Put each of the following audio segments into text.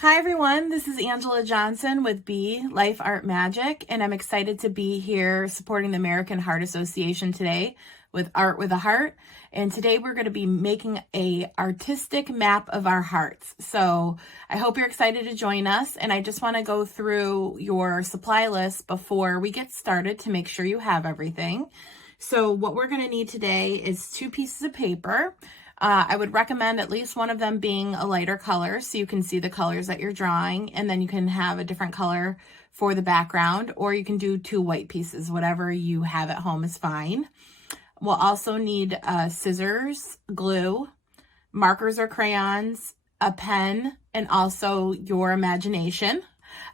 Hi everyone, this is Angela Johnson with B Life Art Magic, and I'm excited to be here supporting the American Heart Association today with Art with a Heart. And today we're going to be making a artistic map of our hearts. So I hope you're excited to join us, and I just want to go through your supply list before we get started to make sure you have everything. So what we're going to need today is 2 pieces of paper. I would recommend at least one of them being a lighter color so you can see the colors that you're drawing, and then you can have a different color for the background, or you can do 2 white pieces. Whatever you have at home is fine. We'll also need scissors, glue, markers or crayons, a pen, and also your imagination,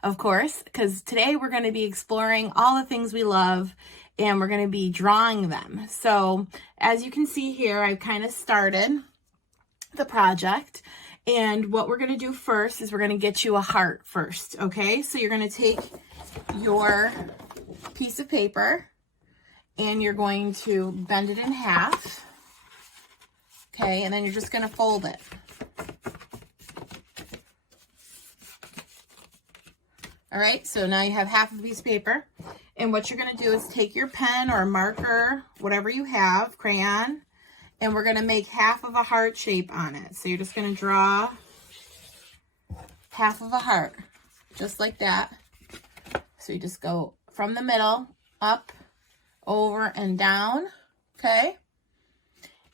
of course, because today we're going to be exploring all the things we love and we're going to be drawing them. So as you can see here, I've kind of started the project, and what we're going to do first is we're going to get you a heart first. Okay, so you're going to take your piece of paper and you're going to bend it in half. Okay, and then you're just going to fold it. All right, so now you have half of a piece of paper. And what you're going to do is take your pen or a marker, whatever you have, crayon, and we're going to make half of a heart shape on it. So you're just going to draw half of a heart, just like that. So you just go from the middle, up, over, and down, okay?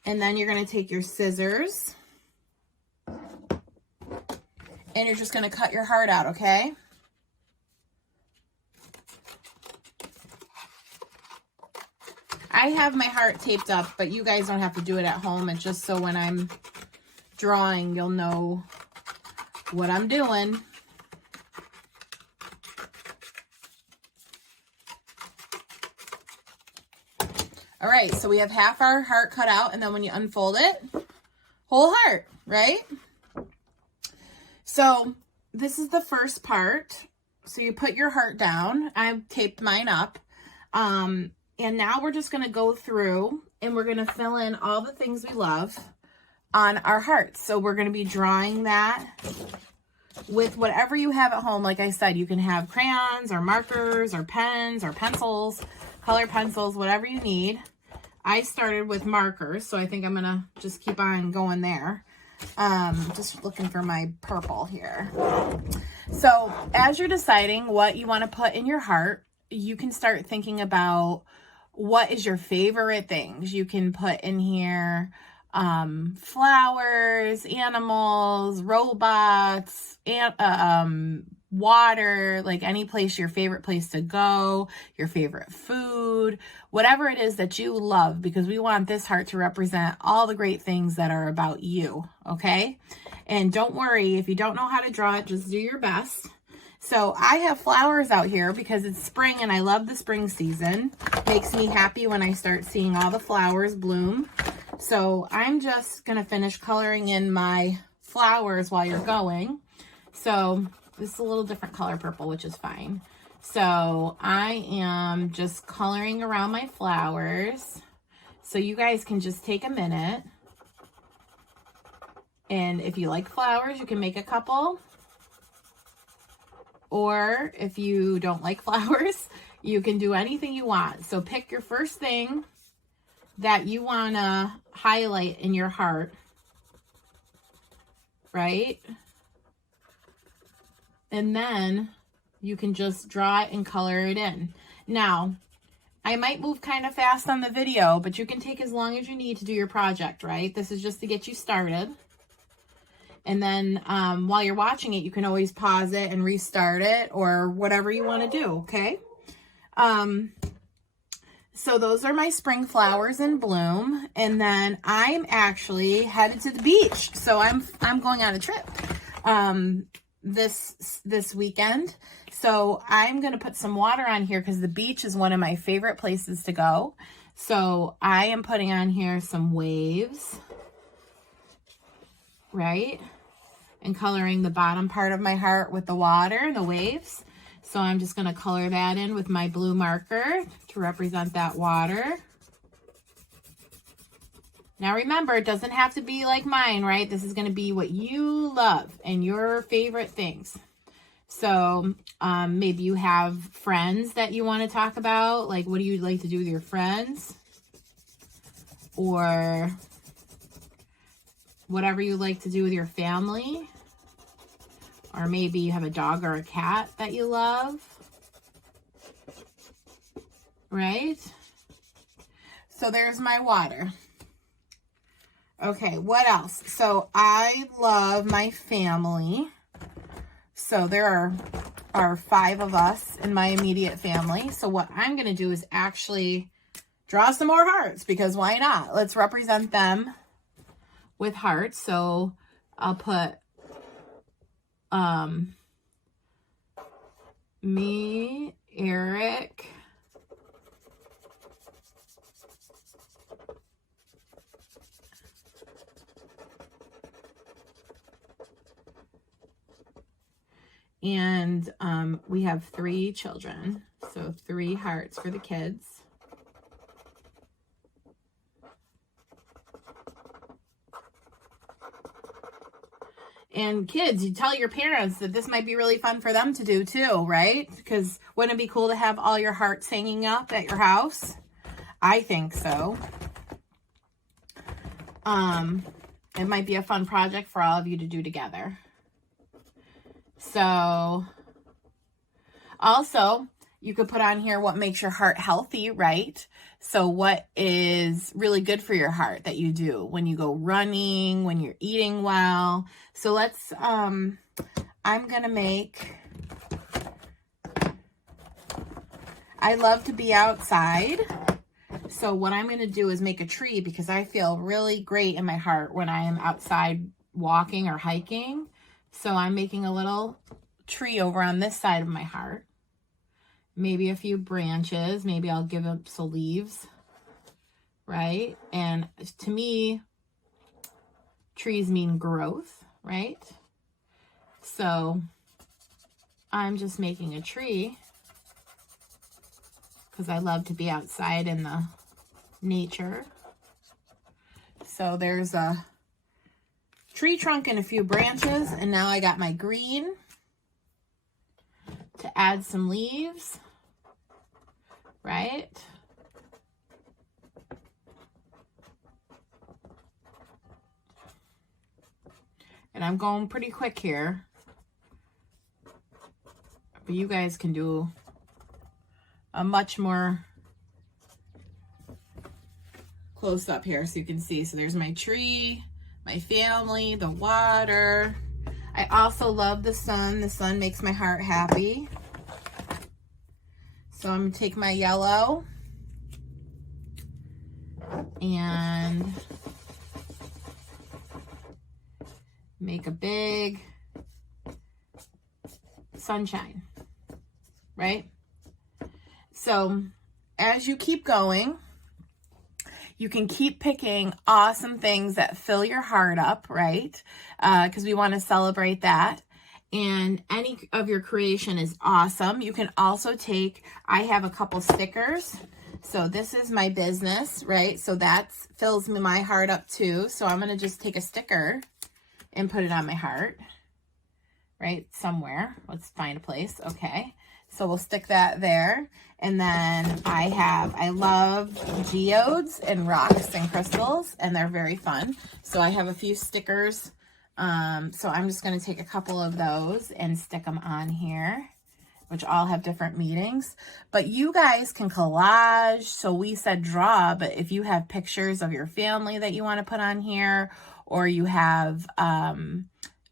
And then you're going to take your scissors, and you're just going to cut your heart out, okay? I have my heart taped up, but you guys don't have to do it at home. It's just so when I'm drawing, you'll know what I'm doing. All right, so we have half our heart cut out, and then when you unfold it, whole heart, right? So this is the first part. So you put your heart down. I've taped mine up. And now we're just going to go through and we're going to fill in all the things we love on our hearts. So we're going to be drawing that with whatever you have at home. Like I said, you can have crayons or markers or pens or pencils, color pencils, whatever you need. I started with markers, so I think I'm going to just keep on going there. Just looking for my purple here. So as you're deciding what you want to put in your heart, you can start thinking about what is your favorite things. You can put in here flowers, animals, robots, and water, like any place, your favorite place to go, your favorite food, whatever it is that you love, because we want this heart to represent all the great things that are about you, okay? And don't worry, if you don't know how to draw it, just do your best. So I have flowers out here because it's spring and I love the spring season. Makes me happy when I start seeing all the flowers bloom. So I'm just going to finish coloring in my flowers while you're going. So this is a little different color purple, which is fine. So I am just coloring around my flowers. So you guys can just take a minute. And if you like flowers, you can make a couple. Or if you don't like flowers, you can do anything you want. So pick your first thing that you want to highlight in your heart, right? And then you can just draw it and color it in. Now, I might move kind of fast on the video, but you can take as long as you need to do your project, right? This is just to get you started. And then while you're watching it, you can always pause it and restart it or whatever you want to do, okay? So those are my spring flowers in bloom. And then I'm actually headed to the beach. So I'm going on a trip this weekend. So I'm going to put some water on here because the beach is one of my favorite places to go. So I am putting on here some waves, right? And coloring the bottom part of my heart with the water and the waves. So I'm just going to color that in with my blue marker to represent that water. Now remember, it doesn't have to be like mine, right? This is going to be what you love and your favorite things. So maybe you have friends that you want to talk about. Like, what do you like to do with your friends? Or whatever you like to do with your family. Or maybe you have a dog or a cat that you love. Right? So there's my water. Okay, what else? So I love my family. So there are 5 of us in my immediate family. So what I'm going to do is actually draw some more hearts, because why not? Let's represent them with hearts. So I'll put me, Eric, and we have 3 children, so 3 hearts for the kids. And kids, you tell your parents that this might be really fun for them to do too, right? Because wouldn't it be cool to have all your hearts hanging up at your house? I think so. It might be a fun project for all of you to do together. So, also, you could put on here what makes your heart healthy, right? So what is really good for your heart that you do when you go running, when you're eating well. So let's, I'm going to make, I love to be outside. So what I'm going to do is make a tree, because I feel really great in my heart when I am outside walking or hiking. So I'm making a little tree over on this side of my heart. Maybe a few branches. Maybe I'll give up some leaves, right? And to me, trees mean growth, right? So I'm just making a tree because I love to be outside in the nature. So there's a tree trunk and a few branches, and now I got my green to add some leaves, right? And I'm going pretty quick here, but you guys can do a much more close up here so you can see. So there's my tree, my family, the water. I also love the sun. The sun makes my heart happy. So I'm going to take my yellow and make a big sunshine, right? So as you keep going, you can keep picking awesome things that fill your heart up, right? Because we want to celebrate that. And any of your creation is awesome. You can also take, I have a couple stickers. So this is my business, right? So that fills my heart up too. So I'm going to just take a sticker and put it on my heart, right? Somewhere. Let's find a place. Okay. So we'll stick that there. And then I love geodes and rocks and crystals, and they're very fun. So I have a few stickers. So I'm just going to take a couple of those and stick them on here, which all have different meanings. But you guys can collage. So we said draw, but if you have pictures of your family that you want to put on here, or you have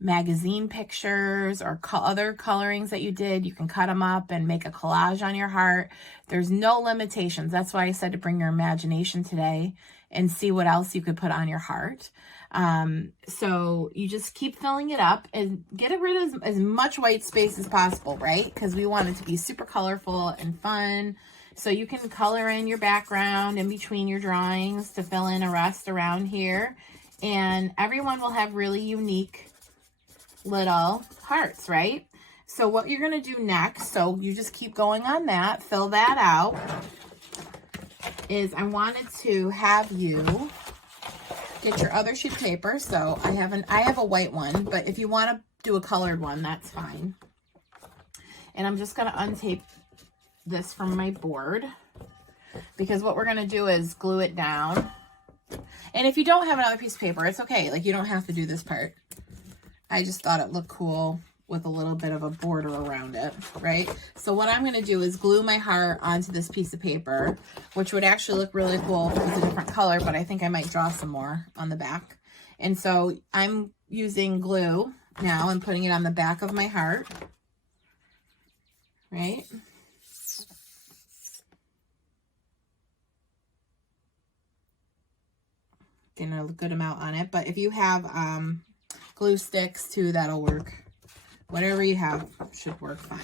magazine pictures or other colorings that you did, you can cut them up and make a collage on your heart. There's no limitations. That's why I said to bring your imagination today and see what else you could put on your heart. So you just keep filling it up and get rid of as much white space as possible, right? Because we want it to be super colorful and fun. So you can color in your background in between your drawings to fill in a rest around here. And everyone will have really unique little hearts, right? So what you're going to do next, so you just keep going on that, fill that out, is I wanted to have you get your other sheet of paper. So I have a white one, but if you want to do a colored one, that's fine. And I'm just going to untape this from my board, because what we're going to do is glue it down. And if you don't have another piece of paper, it's okay. Like, you don't have to do this part. I just thought it looked cool with a little bit of a border around it, right? So what I'm going to do is glue my heart onto this piece of paper, which would actually look really cool if it's a different color, but I think I might draw some more on the back. And so I'm using glue now and putting it on the back of my heart, right? Getting a good amount on it, but if you have glue sticks too, that'll work. Whatever you have should work fine.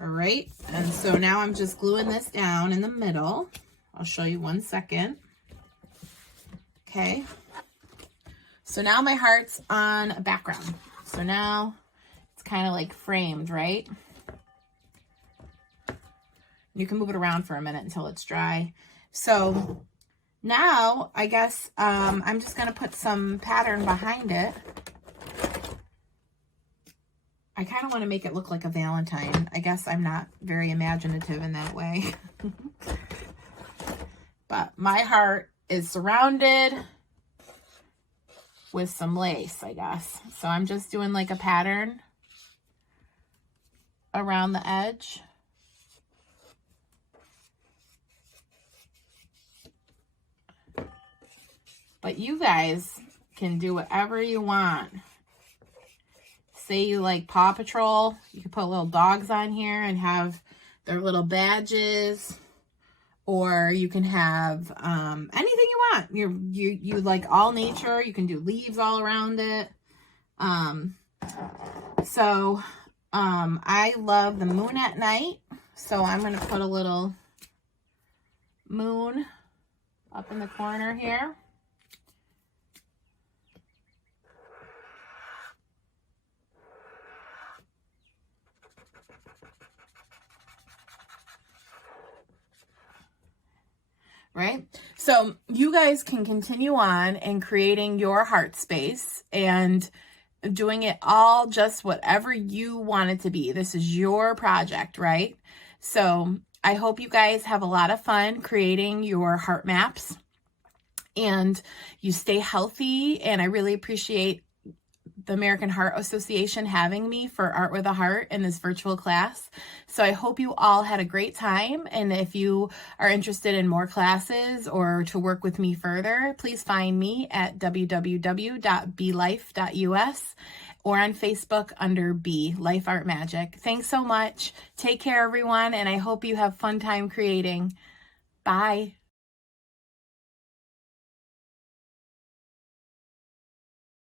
All right, and so now I'm just gluing this down in the middle. I'll show you 1 second. Okay, so now my heart's on a background. So now it's kind of like framed, right? You can move it around for a minute until it's dry. So now I guess I'm just gonna put some pattern behind it. I kind of want to make it look like a Valentine. I guess I'm not very imaginative in that way. But my heart is surrounded with some lace, I guess. So I'm just doing like a pattern around the edge. But you guys can do whatever you want. Say you like Paw Patrol, you can put little dogs on here and have their little badges, or you can have anything you want. You like all nature. You can do leaves all around it. I love the moon at night, so I'm gonna put a little moon up in the corner here. Right? So you guys can continue on and creating your heart space and doing it all just whatever you want it to be. This is your project, right? So I hope you guys have a lot of fun creating your heart maps and you stay healthy. And I really appreciate the American Heart Association having me for Art with a Heart in this virtual class. So I hope you all had a great time. And if you are interested in more classes or to work with me further, please find me at www.blife.us or on Facebook under B, Life Art Magic. Thanks so much. Take care, everyone. And I hope you have fun time creating. Bye.